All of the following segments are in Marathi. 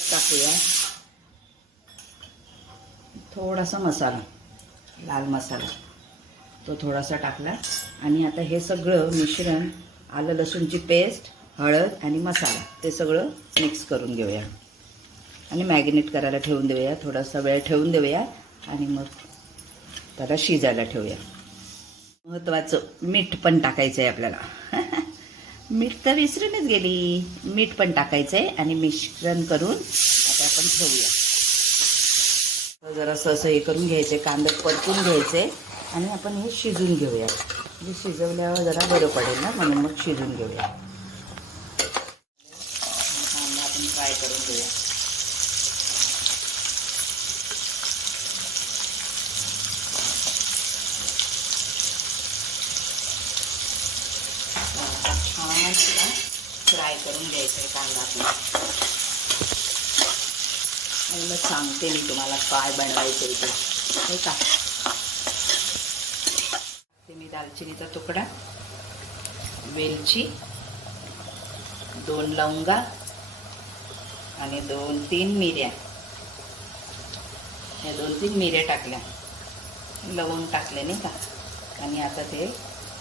टाकूया थोडासा मसाला, लाल मसाला तो थोडासा टाकला. आणि आता हे सगळं मिश्रण, आलं लसूणची पेस्ट, हळद आणि मसाला ते सगळं मिक्स करून घेऊया आणि मॅरिनेट करायला ठेवून देऊया. थोडासा वेळ ठेवून देऊया आणि मग त्याला शिजायला ठेवूया. महत्त्वाचं मीठ पण टाकायचं आहे आपल्याला. मीठ तर विसरूनच गेली. मीठ पण टाकायचं आहे आणि मिश्रण करून आता आपण ठेवूया. जरासं असं हे करून घ्यायचं, कांदा परतून घ्यायचे आणि आपण हे शिजून घेऊया. म्हणजे शिजवल्यावर जरा बरं पडेल ना, म्हणून मग शिजून घेऊया. कांदा आपण फ्राय करून घेऊया. छान फ्राय करून घ्यायचं आहे कांदा आपला. आणि मग सांगते मी तुम्हाला काय बनवायचं इथे, नाही का. ते मी दालचिनीचा तुकडा, वेलची, 2 लवंगा आणि 2-3 मिऱ्या. या 2-3 मिऱ्या टाकल्या, लवंग टाकले नाही का. आणि आता ते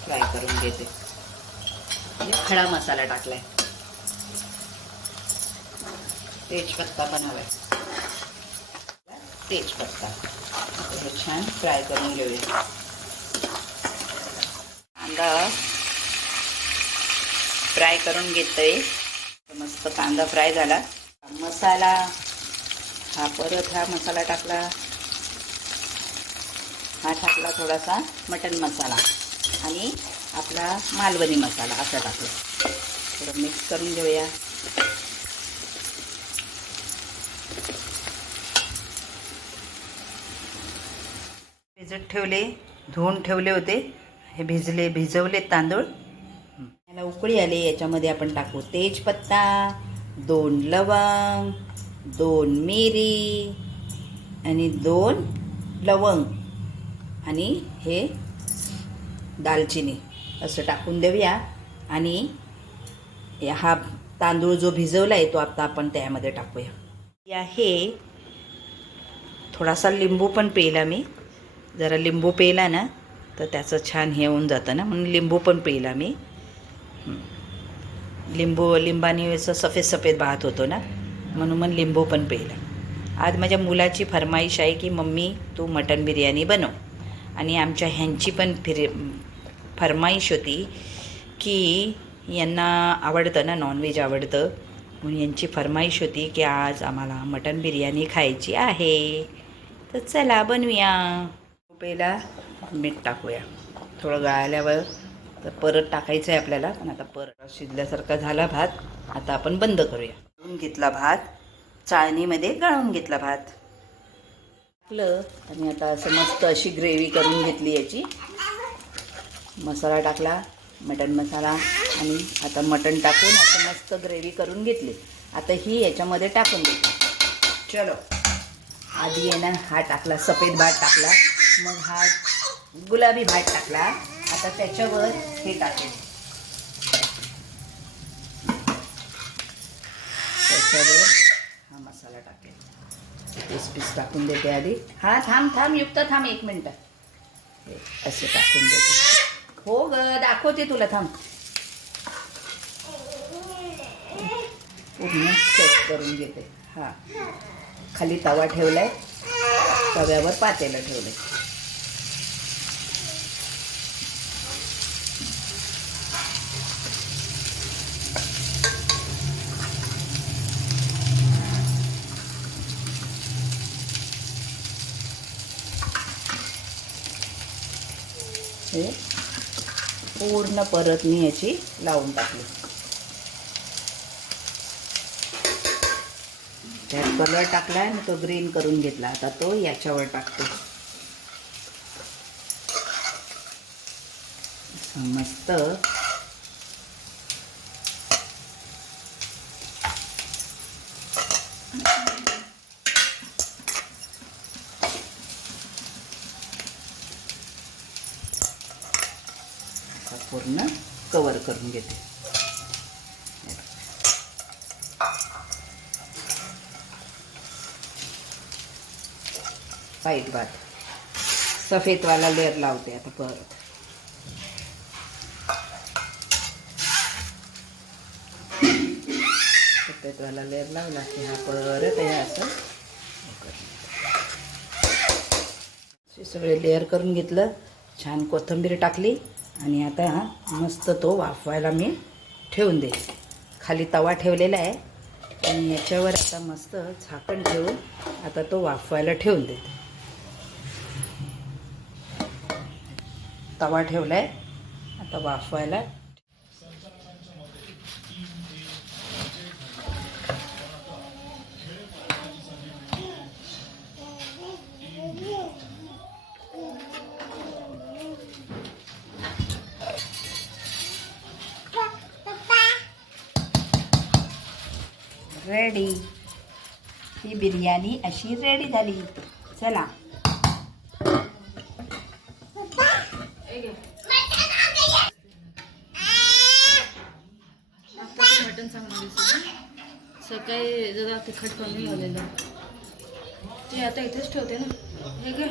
फ्राय करून घेते. खडा मसाला टाकलाय, तेजपत्ता पण हवाय, तेजपत्ता. हे छान फ्राय करून घेऊया. कांदा फ्राय करून घेतोय. मस्त कांदा फ्राय झाला. मसाला परत हा मसाला टाकला. हा टाकला थोडासा मटन मसाला आणि आपला मालवणी मसाला असा टाकला. थोडं मिक्स करून घेऊया. भिजत ठेवले, धुवून ठेवले होते. हे भिजवले तांदूळ. याला उकळी आली. याच्यामध्ये आपण टाकू तेजपत्ता, 2 लवंग, 2 मिरी आणि 2 लवंग आणि हे दालचिनी असं टाकून देऊया. आणि हा तांदूळ जो भिजवला आहे तो आता आपण त्यामध्ये टाकूया. हे थोडासा लिंबू पण पेला मी. जरा लिंबू पेला ना तर त्याचं छान हे होऊन जातं ना, म्हणून लिंबू पण पेला मी. लिंबाने असं सफेद सफेद भात होतो ना, म्हणून मग लिंबू पण पेला. आज माझ्या मुलाची फरमाईश आहे की मम्मी तू मटन बिर्याणी बनव. आणि आमच्या ह्यांची पण फरमाईश होती की यांना आवडतं ना, नॉनव्हेज आवडतं, म्हणून यांची फरमाईश होती की आज आम्हाला मटन बिर्याणी खायची आहे. तर चला बनवूया. पहिला मीठ टाकूया. थोडं गाळल्यावर तर परत टाकायचं आहे आपल्याला. पण आता परत शिजल्यासारखा झाला भात. आता आपण बंद करूया. गाळून घेतला भात, चाळणीमध्ये गाळून घेतला भात टाकलं. आणि आता असं मस्त अशी ग्रेव्ही करून घेतली याची. मसाला टाकला, मटन मसाला, आणि आता मटण टाकून असं मस्त ग्रेव्ही करून घेतली. आता ही याच्यामध्ये टाकून देते. चलो, आधी आहे ना हा टाकला, सफेद भात टाकला, मग हा गुलाबी भात टाकला. आता त्याच्यावर हे टाकेल, त्याच्यावर हा मसाला टाकेल. पीस टाकून देते आधी. हा थांब युक्त थांब 1 मिनटं. हे असे टाकून देते. हो ग, दाखवते तुला, थांब. पूर्ण सेट करून घेते. हा खाली तवा ठेवलाय, तव्यावर पातेलं ठेवलंय. हे पूर्ण परत मी याची लावून टाकली. त्यात कलर टाकला आणि तो ग्रीन करून घेतला. आता तो याच्यावर टाकतो. मस्त पूर्ण कवर करून घेते. व्हाईट भात. सफेदवाला लेअर लावते आता परत. सफेदवाला लेअर लावला की हा परत आहे असं सगळे लेअर करून घेतलं. छान कोथिंबीर टाकली आणि आता मस्त तो वाफवायला मी ठेवून दे. खाली तवा ठेवलेला आहे आणि याच्यावर आता मस्त झाकण ठेवून आता तो वाफवायला ठेवून देते. तवा ठेवला आहे आता वाफवायला. रेडी. ही बिर्याणी अशी रेडी झाली. चला मटण चांगलं दिसतं. सकाळी जरा तिखट कमी झालेलं ते आता इथेच ठेवते ना. हे घे.